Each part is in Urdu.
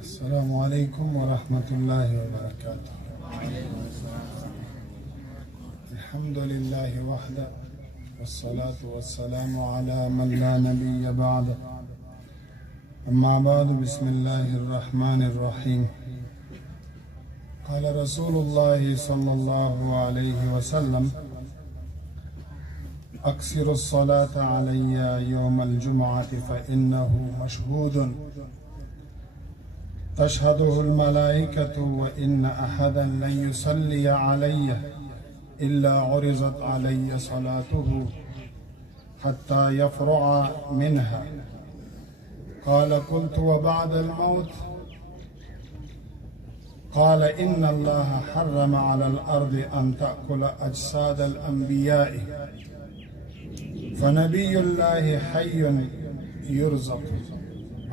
السلام علیکم ورحمۃ اللہ وبرکاتہ۔ الحمد للہ وحدہ والصلاة والسلام علی من لا نبی بعد، اما بعد، بسم اللہ الرحمن الرحیم۔ قال رسول اللہ صلی اللہ علیہ وسلم: اکثر الصلاة علی یوم الجمعۃ فإنہ مشہود تشهده الملائكة وإن أحدا لن يصلي علي إلا عرضت علي صلاته حتى يفرع منها. قال: قلت وبعد الموت؟ قال: إن الله حرم على الأرض أن تأكل أجساد الأنبياء فنبي الله حي يرزق،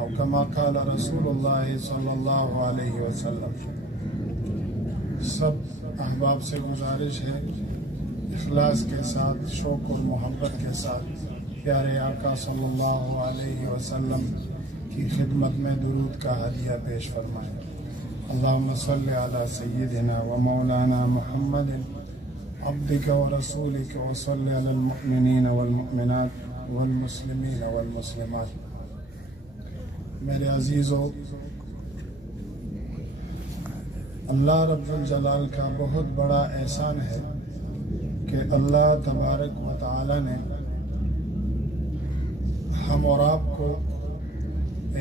او کما قال رسول اللہ صلی اللہ علیہ وسلم۔ سب احباب سے گزارش ہے اخلاص کے ساتھ، شوق اور محبت کے ساتھ پیارے آقا صلی اللہ علیہ وسلم کی خدمت میں درود کا ہدیہ پیش فرمائیں۔ اللہم صلی علی سیدنا و مولانا محمد عبدک و رسولک، و صلی علی المؤمنین والمؤمنات والمسلمین والمسلمات۔ میرے عزیزو، اللہ رب الجلال کا بہت بڑا احسان ہے کہ اللہ تبارک و تعالی نے ہم اور آپ کو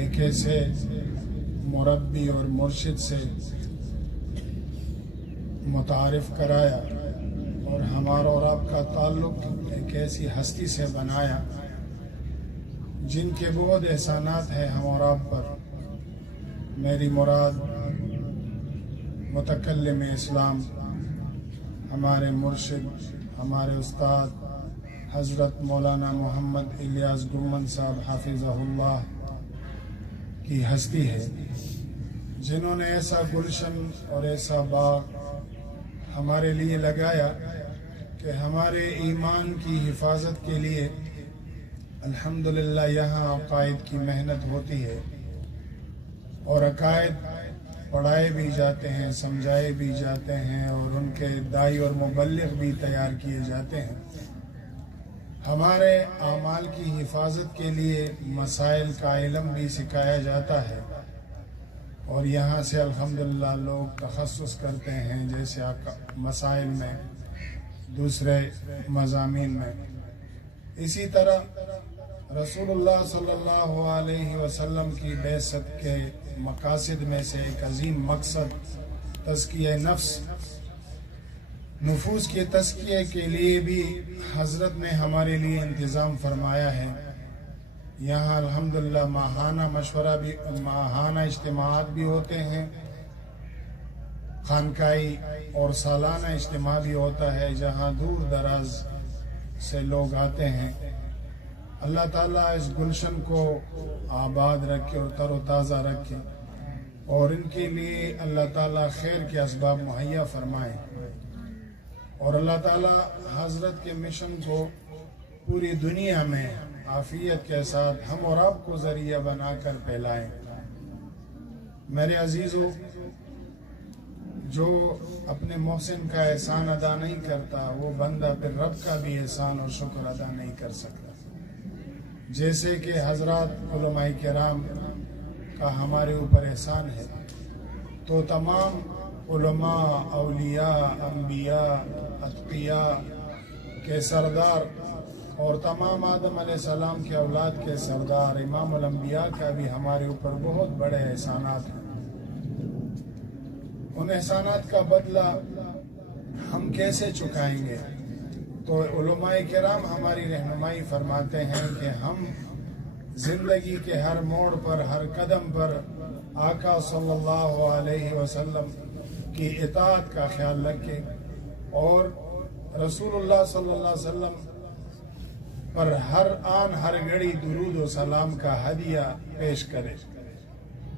ایک ایسے مربی اور مرشد سے متعارف کرایا، اور ہمارا اور آپ کا تعلق ایک ایسی ہستی سے بنایا جن کے بہت احسانات ہیں ہم اور آپ پر۔ میری مراد متکلم اسلام، ہمارے مرشد، ہمارے استاد حضرت مولانا محمد الیاس گمن صاحب حافظہ اللہ کی ہستی ہے، جنہوں نے ایسا گلشن اور ایسا باغ ہمارے لیے لگایا کہ ہمارے ایمان کی حفاظت کے لیے الحمدللہ یہاں عقائد کی محنت ہوتی ہے، اور عقائد پڑھائے بھی جاتے ہیں، سمجھائے بھی جاتے ہیں، اور ان کے داعی اور مبلغ بھی تیار کیے جاتے ہیں۔ ہمارے اعمال کی حفاظت کے لیے مسائل کا علم بھی سکھایا جاتا ہے، اور یہاں سے الحمدللہ لوگ تخصص کرتے ہیں، جیسے مسائل میں، دوسرے مضامین میں۔ اسی طرح رسول اللہ صلی اللہ علیہ وسلم کی بعثت کے مقاصد میں سے ایک عظیم مقصد تزکیہ نفس، نفوس کے تزکیے کے لیے بھی حضرت نے ہمارے لیے انتظام فرمایا ہے۔ یہاں الحمدللہ ماہانہ مشورہ بھی، ماہانہ اجتماعات بھی ہوتے ہیں، خانقاہی اور سالانہ اجتماع بھی ہوتا ہے، جہاں دور دراز سے لوگ آتے ہیں۔ اللہ تعالیٰ اس گلشن کو آباد رکھے اور تر و تازہ رکھے، اور ان کے لیے اللہ تعالیٰ خیر کے اسباب مہیا فرمائے، اور اللہ تعالیٰ حضرت کے مشن کو پوری دنیا میں عافیت کے ساتھ ہم اور آپ کو ذریعہ بنا کر پھیلائیں۔ میرے عزیزو، جو اپنے محسن کا احسان ادا نہیں کرتا، وہ بندہ پھر رب کا بھی احسان اور شکر ادا نہیں کر سکتا۔ جیسے کہ حضرات علماء کرام کا ہمارے اوپر احسان ہے، تو تمام علماء، اولیاء، انبیاء، اتقیاء کے سردار، اور تمام آدم علیہ السلام کے اولاد کے سردار امام الانبیاء کا بھی ہمارے اوپر بہت بڑے احسانات ہیں۔ ان احسانات کا بدلہ ہم کیسے چکائیں گے؟ تو علماء کرام ہماری رہنمائی فرماتے ہیں کہ ہم زندگی کے ہر موڑ پر، ہر قدم پر آقا صلی اللہ علیہ وسلم کی اطاعت کا خیال رکھیں، اور رسول اللہ صلی اللہ علیہ وسلم پر ہر آن ہر گھڑی درود و سلام کا ہدیہ پیش کریں۔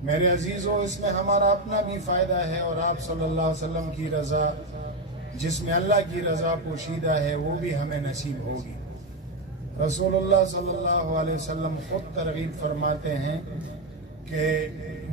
میرے عزیزو، اس میں ہمارا اپنا بھی فائدہ ہے، اور آپ صلی اللہ علیہ وسلم کی رضا، جس میں اللہ کی رضا پوشیدہ ہے، وہ بھی ہمیں نصیب ہوگی۔ رسول اللہ صلی اللہ علیہ وسلم خود ترغیب فرماتے ہیں کہ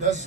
10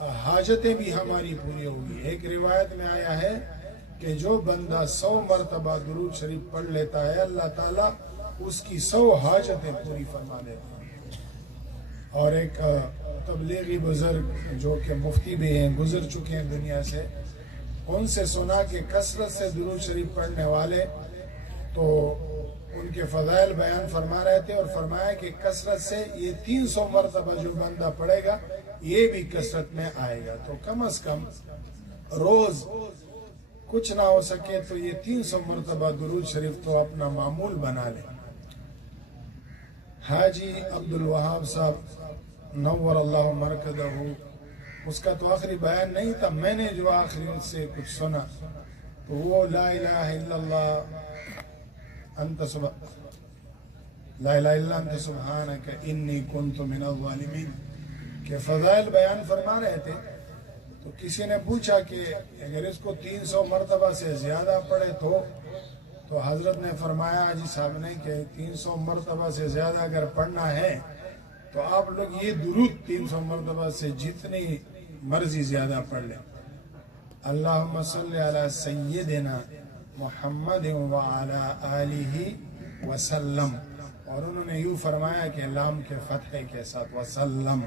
حاجتیں بھی ہماری پوری ہوگی۔ ایک روایت میں آیا ہے کہ جو بندہ 100 مرتبہ درود شریف پڑھ لیتا ہے اللہ تعالیٰ اس کی 100 حاجتیں پوری فرما دیتے ہیں۔ اور ایک تبلیغی بزرگ جو کہ مفتی بھی ہیں، گزر چکے ہیں دنیا سے، ان سے سنا کہ کثرت سے درود شریف پڑھنے والے تو ان کے فضائل بیان فرما رہے تھے، اور فرمایا کہ کثرت سے یہ 300 مرتبہ جو بندہ پڑھے گا یہ بھی کثرت میں آئے گا۔ تو کم از کم روز کچھ نہ ہو سکے تو یہ 300 مرتبہ درود شریف تو اپنا معمول بنا لے۔ حاجی عبد الوہاب صاحب نور اللہ مرکزہ، اس کا تو آخری بیان نہیں تھا، میں نے جو آخری ان سے کچھ سنا تو وہ لا الہ الا اللہ لا الہ الا انت سبحانک انی کنت من الظالمین کے فضائل بیان فرما رہے تھے۔ تو کسی نے پوچھا کہ اگر اس کو 300 مرتبہ سے زیادہ پڑھے تو حضرت نے فرمایا حاجی صاحب نے کہ 300 مرتبہ سے زیادہ اگر پڑھنا ہے تو آپ لوگ یہ درود 300 مرتبہ سے جتنی مرضی زیادہ پڑھ لیں۔ اللہم صلی علی سیدنا محمد وعلی آلہ وسلم، اور انہوں نے یوں فرمایا کہ لام کے فتح کے ساتھ وسلم۔